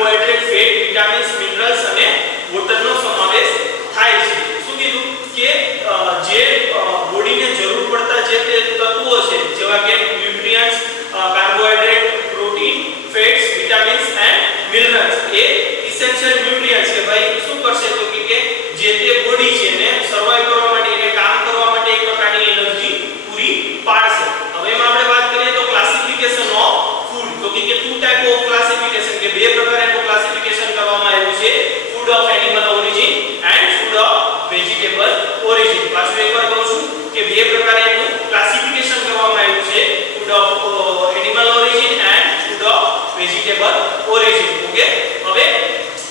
Carbohydrate, fat, vitamins, minerals અને વોટરનો સમાવેશ થાય છે. શું કીધું કે જે બોડીને જરૂર પડતા જે તત્વો છે જેવા કે nutrients, carbohydrate, protein, fats, vitamins and minerals A essential nutrients કે ભાઈ શું કરશે તો કે જે તે બોડી છે ને સર્વાઈવ કરવા માટે એને કામ કરવા માટે એક પ્રકારની એનર્જી પૂરી પાડશે. હવે એમાં આપણે વાત કરીએ તો ક્લાસિફિકેશન ઓફ ફૂડ તો કે ટુ ટાઈપ ઓફ ક્લાસિફિકેશન કે બે પ્રકારનું ક્લાસિફિકેશન કરવામાં આવ્યું છે food of animal origin and food of vegetable origin. પાછું એકવાર કહું છું કે બે પ્રકારનું ક્લાસિફિકેશન કરવામાં આવ્યું છે food of animal origin and food of vegetable origin. Okay, હવે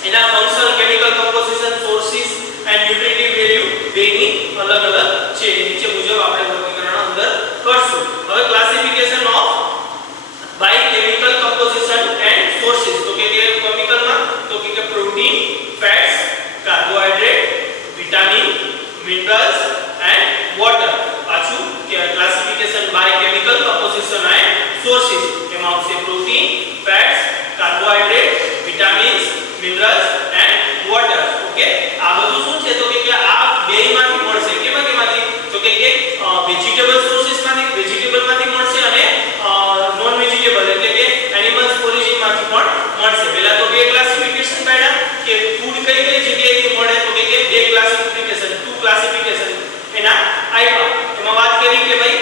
એના functional, chemical composition, sources and nutritive value બેની અલગ અલગ છે. નીચે મુજબ આપણે વર્ગીકરણ અંદર કરશું. હવે classification of by chemical composition and sources તો કે કેમિકલમાં તો કે protein, fats, carbohydrate, vitamin, minerals and water. પાછું કે classification by chemical composition and sources એમાં આવશે protein, fats, carbohydrate, vitamins, minerals and water. Okay, આ બધું શું છે તો કે આ બેયમાંથી મળશે. કેમાંથી તો કે વેજીટેબલ સોર્સિસમાંથી, વેજીટેબલમાંથી મળશે અને નોન વેજીટેબલ એટલે કે એનિમલ્સ ઓરિજિનમાંથી પણ મળશે. પહેલા તો બે ક્લાસિફિકેશન પાડ્યા કે ફૂડ કઈ કઈ જગ્યાએથી મળે તો કે બે ક્લાસિફિકેશન, ટુ ક્લાસિફિકેશન એના આપ્યા. એમાં વાત કરી કે ભાઈ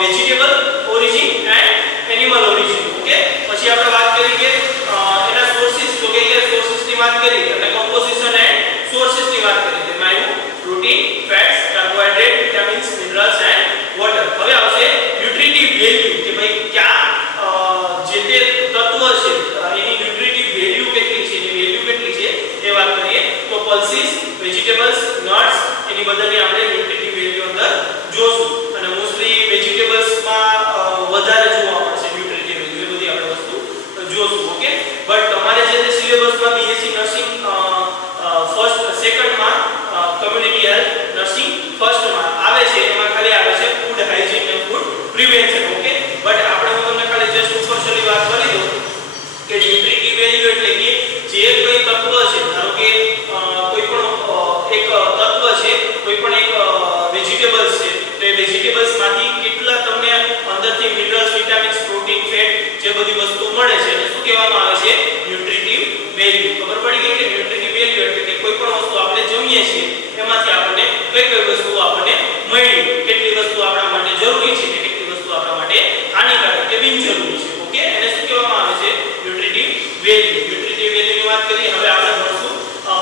vegetable origin and animal origin. Okay, પછી આપણે વાત કરી કે એના સોર્સિસ તો કે સોર્સિસની વાત કરી અને કમ્પોઝિશન એન્ડ સોર્સિસની વાત કરી. તેમાં આવ્યું protein, fats, carbohydrate, vitamins, minerals and water. હવે આવશે ન્યુટ્રિટિવ વેલ્યુ કે ભાઈ ક્યાં જે તે તત્વ છે એની ન્યુટ્રિટિવ વેલ્યુ કેટલી છે, એની વેલ્યુ કેટલી છે એ વાત કરીએ તો પલ્સીસ, વેજીટેબલ્સ, નટ્સ એની બધાની આપણે ન્યુટ્રિટિવ વેલ્યુ અંદર જોશું. અને મોસ્ટલી વેજીટેબલ્સમાં વધારે જોવા મળશે ન્યુટ્રિટિવ વેલ્યુ, એ બધી આપણે વસ્તુ જોશું. ઓકે, બટ તમારે જે તે સિલેબસમાં બીએસસી નર્સિંગ ફર્સ્ટ સેકન્ડમાં કમ્યુનિટી હેલ્થ નર્સિંગ ફર્સ્ટમાં આવે છે એમાં ખાલી આવે છે food hygiene and food prevention. Okay, but આપણે હું તમને ખાલી જસ્ટ ઉપરથી વાત કરી દઉં કે ન્યુટ્રિટિવ વેલ્યુ એટલે કે જે કોઈ તત્વ છે, ધારો કે કોઈ પણ એક તત્વ છે, કોઈ પણ એક વેજીટેબલ્સ છે તો એ વેજીટેબલ્સમાંથી કેટલા તમને અંદરથી મિનરલ્સ, વિટામિન્સ, પ્રોટીન, ફેટ જે બધી વસ્તુ મળે છે એને શું કહેવામાં આવે છે ન્યુટ્રિટિવ વેલ્યુ. ખબર પડી ગઈ કે ન્યુટ્રિટિવ વેલ્યુ એટલે કે કોઈ પણ વસ્તુ આપણે જમીએ છીએ એમાંથી આપણને કઈ કઈ વસ્તુ આપણને મળી, કેટલી વસ્તુ આપણા માટે જરૂરી છે કે કેટલી વસ્તુ આપણા માટે હાનિકારક કે બિનજરૂરી છે. ઓકે, એને શું કહેવામાં આવે છે ન્યુટ્રિટિવ વેલ્યુ. ન્યુટ્રિટિવ વેલ્યુની વાત કરીએ હવે આપણે ભણશું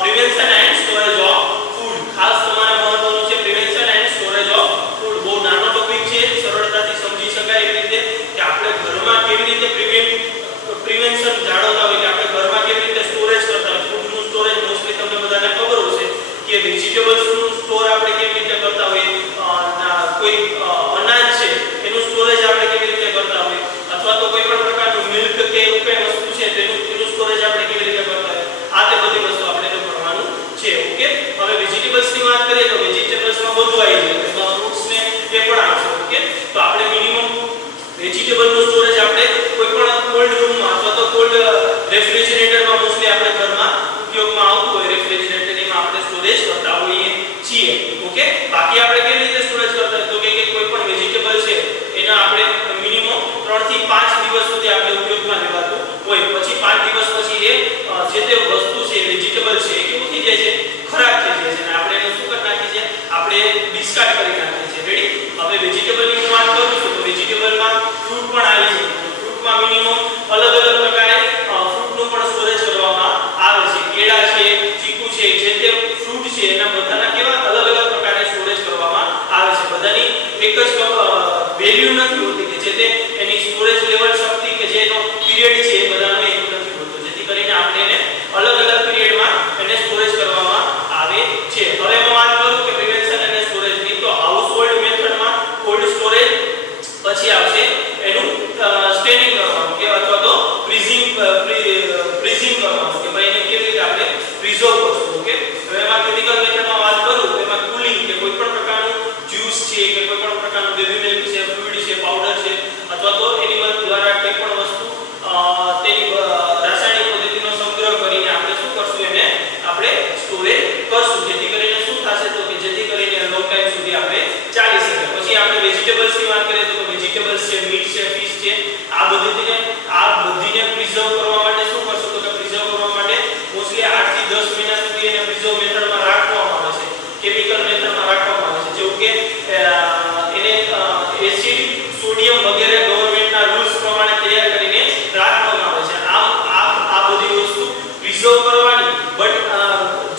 prevention and storage of food. ખાસ તમારે મહત્વનું છે prevention and storage of food. બહુ નાનો ટોપિક છે, સરળતાથી સમજી શકાય એવી રીતે કે આપણે ઘરમાં કેવી રીતે પ્રિવેન્શન જાળવતા હોય કે આપણે ઘરમાં કેવી રીતે સ્ટોરેજ કરતા હોય. ફૂડનું સ્ટોરેજ મોસ્ટલી તમને બધાને ખબર હશે કે વેજીટેબલ્સનું સ્ટોર આપણે કેવી રીતે કરતા હોય, કોઈ અનાજ છે એનું સ્ટોરેજ આપણે કેવી રીતે કરતા હોય, અથવા તો કોઈ પણ પ્રકારનું મિલ્ક કે એવું કઈ વસ્તુ છે તેનું સ્ટોરેજ આપણે કેવી રીતે કરતા હોય. આ તે બધી વસ્તુ આપણે ભણવાનું છે. ઓકે, હવે વેજીટેબલ્સની વાત કરીએ તો વેજીટેબલ્સમાં બધું આવી જાય, એમાં ફ્રૂટ્સ ને એ પણ આવશે. ઓકે, તો આપણે મિનિમમ વેજીટેબલનું સ્ટોરેજ આપણે કોઈ પણ કોલ્ડ રૂમમાં અથવા તો કોલ્ડ રેફ્રિજરેટરમાં મોસ્ટલી આપણે ઘરમાં ઉપયોગમાં આવતું હોય રેફ્રિજરેટર એમાં આપણે સ્ટોરેજ કરતા હોઈએ છીએ. ઓકે, બાકી આપણે કેવી રીતે સ્ટોરેજ કરતા હોય તો કે કોઈ પણ વેજીટેબલ છે એના આપણે મિનિમમ 3 થી 5 દિવસ સુધી આપણે ઉપયોગમાં લેવાતું હોય. પછી 5 દિવસ પછી એ જે તે વસ્તુ છે વેજીટેબલ છે એ કેવું થઈ જાય છે, ખરાબ થઈ જાય છે અને આપણે એને શું કરી નાખીએ છીએ, આપણે ડિસ્કાર્ડ કરી નાખીએ છીએ. રેડી, હવે વેજીટેબલની હું વાત કરું છું તો વેજીટેબલમાં ફ્રૂટ પણ આવી છે. ફ્રૂટમાં મિનિમમ અલગ અલગ પ્રકારે ફ્રૂટનું પણ સ્ટોરેજ કરવામાં આવે છે. કેળા છે, ચીકુ છે, જે તે ફ્રૂટ છે એના બધાના કેવા અલગ અલગ પ્રકારે સ્ટોરેજ કરવામાં આવે છે. બધાની એક જ વેલ્યુ નથી હોતી કે જે તે એની સ્ટોરેજ લેવલ શક્તિ કે જે એનો પીરિયડ છે એ બધાનો એક નથી હોતો, જેથી કરીને આપણે એને અલગ અલગ પીરિયડમાં એને સ્ટોરેજ કરવામાં આવે છે. હવે હું વાત કરું કે પ્રિવેન્શન અને સ્ટોરેજની તો હાઉસહોલ્ડ મેથડમાં કોલ્ડ સ્ટોરેજ, પછી આવશે એનું સ્ટેનિંગ કરવાનું કે અથવા તો ફ્રીઝિંગ કરવાનું કે ભાઈ એને કેવી રીતે આપણે પ્રિઝર્વ કરશું. ઓકે, હવે એમાં કેમિકલ મેથડમાં વાત કરું તો એમાં કુલિંગ કે કોઈ પણ પ્રકારનું જ્યુસ છે કે કોઈ પણ પ્રકારનું બેબી મિલ્ક છે, ફ્લુઇડ છે, પાવડર છે અથવા તો એનિમલ દ્વારા કોઈ પણ વસ્તુ તેની રાસાયણિક પદ્ધતિનો સંગ્રહ વેજીટેબલ્સ ની વાત કરીએ તો વેજીટેબલ્સ છે, મીટ છે, ફિશ છે, આ બધીને પ્રિઝર્વ કરવા માટે શું કરશો તો કે પ્રિઝર્વ કરવા માટે મોસ્ટલી 8 થી 10 મહિના સુધી એને પ્રિઝર્વ મેથડમાં રાખવામાં આવે છે, કેમિકલ મેથડમાં રાખવામાં આવે છે, જેવું કે એને એસિડ, સોડિયમ વગેરે ગવર્નમેન્ટના રૂલ્સ પ્રમાણે તૈયાર કરીને રાખવામાં આવે છે. આ બધી વસ્તુ પ્રિઝર્વ કરવાની, બટ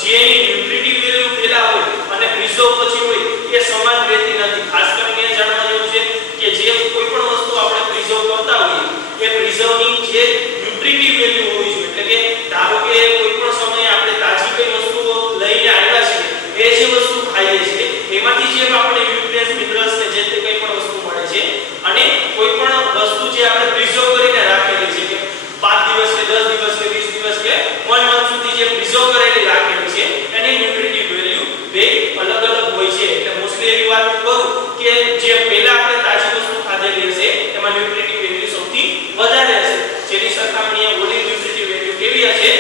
જે ન્યુટ્રિટિવ વેલ્યુ પહેલા હોય અને પ્રિઝર્વ પછી હોય એ સમાન રહેતી નથી. ખાસ કરીને જાણવા જેવું છે કે જે કોઈ પણ વસ્તુ આપણે પ્રિઝર્વ કરતા હોઈએ એ પ્રિઝર્વની જે ન્યુટ્રિટિવ વેલ્યુ હોવી જોઈએ, એટલે કે ધારો કે કોઈ પણ સમયે આપણે તાજી કઈ વસ્તુઓ લઈને આવ્યા છીએ એ જે વસ્તુ ખાઈએ છીએ એમાંથી જે આપણે ન્યુટ્રિયન્ટ્સ, મિનરલ્સ ને જે તે કઈ પણ વસ્તુ મળે છે, અને કોઈ પણ વસ્તુ જે આપણે પ્રિઝર્વ કરીને રાખેલી છે કે 5 દિવસ કે 10 દિવસ કે 20 દિવસ કે 1 મંથ સુધી જે પ્રિઝર્વ કરેલી રાખેલી છે એની ન્યુટ્રિટિવ વેલ્યુ બે અલગ અલગ હોય છે. એટલે મોસ્ટલી એવી વાત કરું કે જે પહેલા આપણે તાજી વસ્તુ ખાધેલી હશે એમાં ન્યુટ્રિટિવ વેલ્યુ સૌથી વધારે હશે, જેની સરખામણીએ ઓલી ન્યુટ્રિટિવ વેલ્યુ કેવી હશે?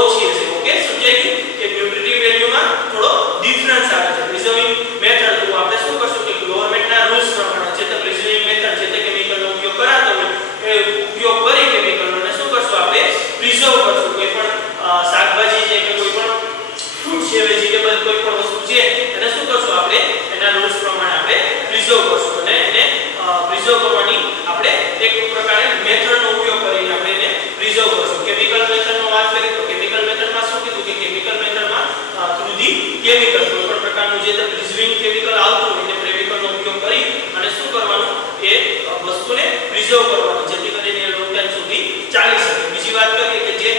ઓછી હશે. ઓકે, સમજાઈ ગયું કે ન્યુટ્રિટિવ વેલ્યુમાં થોડો ડિફરન્સ આવે છે. પ્રિઝર્વિંગ મેથડ તો આપણે શું કરશું કે ગવર્નમેન્ટના રૂલ્સ પ્રમાણે જે તે પ્રિઝર્વિંગ મેથડ છે તે કેમિકલનો ઉપયોગ કરાતો હોય એ ઉપયોગ કરી કેમિકલનો ને શું કરશું આપણે પ્રિઝર્વ કરશું. કોઈ પણ શાકભાજી છે કે કોઈ પણ ફ્રૂટ છે, વેજીટેબલ કોઈ પણ વસ્તુ છે એને શું કરશું આપણે એના રૂલ્સ પ્રમાણે આપણે પ્રિઝર્વ કરશું અને એને પ્રિઝર્વ કરવાની આપણે એક પ્રકારે મેથડનો ઉપયોગ કરીને આપણે એને પ્રિઝર્વ કરશું. કેમિકલ મેથડનો વાત કરીએ તો કેમિકલ મેથડમાં શું કીધું કે કેમિકલ મેથડમાં થ્રુ ધી કેમિકલ કોઈ પણ પ્રકારનું જે તે પ્રિઝર્વિંગ કેમિકલ આવતું હોય એને કેમિકલનો ઉપયોગ કરી અને શું કરવાનું એ વસ્તુને પ્રિઝર્વ કરવાનું, જેથી કરીને એ લોંગ ટાઈમ સુધી ચાલી શકે. બીજી વાત કરીએ કે જે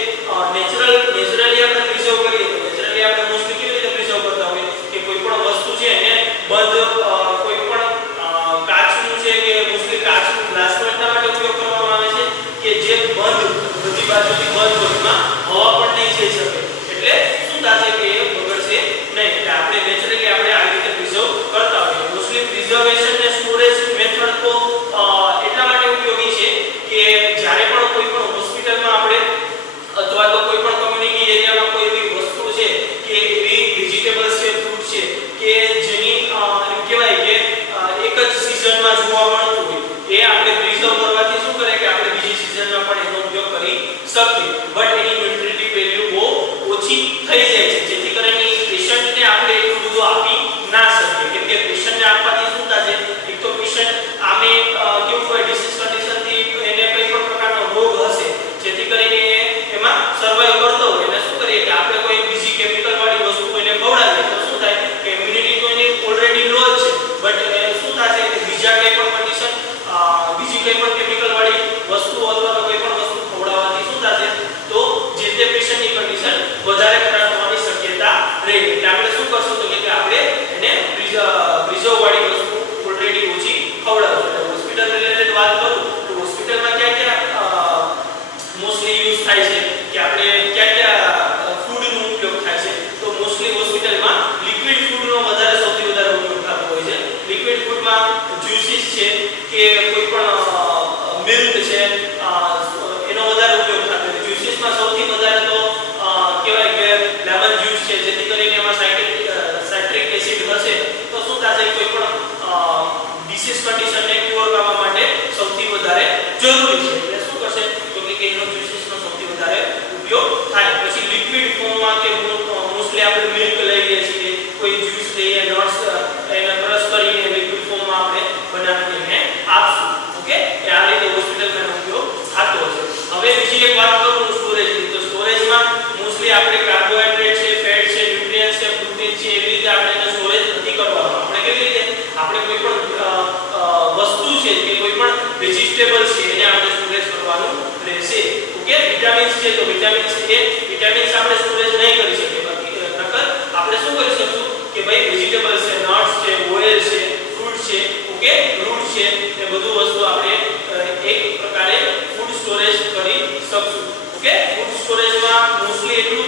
નેચરલી આપણે પ્રિઝર્વ કરીએ તો નેચરલી આપણે મોસ્ટલી કેવી રીતે પ્રિઝર્વ કરતા હોઈએ કે કોઈ પણ વસ્તુ છે એને બંધ કોઈ પણ કાચનું છે કે મોસ્ટલી કાચનું ગ્લાસનો એટલા માટે ઉપયોગ કરવામાં આવે છે કે જે બંધ બધી બાજુથી બંધ હોય, હવા પણ નહીં જઈ શકે, એટલે શું થશે કે એ બગડશે નહીં. એટલે આપણે નેચરલી આપણે આ રીતે પ્રિઝર્વ કરતા હોઈએ. મોસ્ટલી પ્રિઝર્વેશન ને સ્ટોરેજ મેથડ તો એટલા માટે ઉપયોગી છે કે જ્યારે પણ કોઈ પણ હોસ્પિટલમાં આપણે અથવા તો કોઈ પણ કમ્યુનિટી એરિયામાં કોઈ એવી વસ્તુ છે કે એવી વેજીટેબલ્સ છે, ફ્રૂટ છે કે જેની એમ કહેવાય કે એક જ સીઝનમાં જોવા મળતું હોય એ આપણે પ્રિઝર્વ કરવાથી શું કરે કે આપણે બીજી સીઝનમાં પણ એનો ઉપયોગ કરી શકીએ, બટ એની ન્યુટ્રિટિવ વેલ્યુ બહુ ઓછી થઈ જાય છે, જેથી કરીને પેશન્ટને આપણે એટલું બધું આપી ના શકીએ. કેમ કે પેશન્ટને આપવાથી શું થશે, એક તો પેશન્ટ આમે કેવું હોય ડિસીઝ કન્ડિશનથી એને કોઈ પણ પ્રકારનો રોગ હશે જેથી કરીને એમાં સર્વાઈવ કરતો હોય અને શું કરીએ કે આપણે કોઈ બીજી કેમિકલ વાળી વસ્તુ એને ખવડાવીએ તો શું થાય કે ઇમ્યુનિટી તો એની ઓલરેડી લો જ છે, બટ શું થશે કે બીજા કંઈ પણ કન્ડિશન બીજી કંઈ પણ કેમિકલ વાળી વસ્તુ અથવા તો કોઈ પણ વસ્તુ ખવડાવવાથી શું થશે તો જે તે પેશન્ટની કન્ડિશન વધારે ખરાબ થવાની શક્યતા રહે. એટલે આપણે શું કરશું તો કે આપણે એને પ્રિઝર્વ વાળી વસ્તુ ઓલરેડી ઓછી ખવડાવશું. એટલે હોસ્પિટલ રિલેટેડ વાત કરું તો હોસ્પિટલમાં ક્યાં મોસ્ટલી યુઝ થાય છે કે આપણે ક્યાં ફૂડનો ઉપયોગ થાય છે તો મોસ્ટલી હોસ્પિટલમાં લિક્વિડ ફૂડનો સૌથી વધારે ઉપયોગ થતો હોય છે. લિક્વિડ ફૂડમાં જ્યુસીસ છે કે કોઈ પણ મિલ્ક છે એનો વધારે ઉપયોગ થતો હોય. જ્યુસીસમાં સૌથી વધારે તો કહેવાય કે લેમન જ્યુસ છે, જેથી કરીને એમાં સાઇટ્રિક એસિડ હશે તો શું થશે કોઈ પણ ડિસીઝ કન્ડિશનને ક્યોર કરવા માટે સૌથી વધારે જરૂરી છે. એટલે શું કરશે તો કે એનો જ્યુસીસનો સૌથી વધારે ઉપયોગ થાય. પછી લિક્વિડ ફોર્મમાં કે મોસ્ટલી આપણે મિલ્ક લઈએ છીએ, કોઈ જ્યુસ લઈએ, નટ્સ એને ક્રશ કરીને લિક્વિડ ફોર્મમાં આપણે બનાવીને એને આપશું. ઓકે, એ આ રીતે હોસ્પિટલમાં ઉપયોગ થતો છે. હવે બીજી એક વાત કરું સ્ટોરેજની, તો સ્ટોરેજમાં મોસ્ટલી આપણે કાર્બોહાઈડ્રેટ છે, ફેટ છે, ન્યુટ્રિયન્ટ્સ છે, પ્રોટીન છે એવી રીતે આપણે એને સ્ટોરેજ નથી કરવાનું. આપણે કેવી રીતે આપણે કોઈ પણ વસ્તુ છે કે કોઈ પણ વેજીટેબલ્સ છે એને આપણે સ્ટોરેજ કરવાનું રહેશે. ઓકે, વિટામિન્સ છે તો વિટામિન્સ આપણે સ્ટોરેજ નહીં કરી શકીએ, નકર આપણે શું કરી શકશું કે ભાઈ વેજીટેબલ્સ છે, નટ્સ છે, ઓઇલ છે, ફ્રૂટ છે, ઓકે, રૂટ છે, એ બધું વસ્તુ આપણે એક પ્રકારે ફૂડ સ્ટોરેજ કરી શકશું. ઓકે, ફૂડ સ્ટોરેજમાં મોસ્ટલી એટલું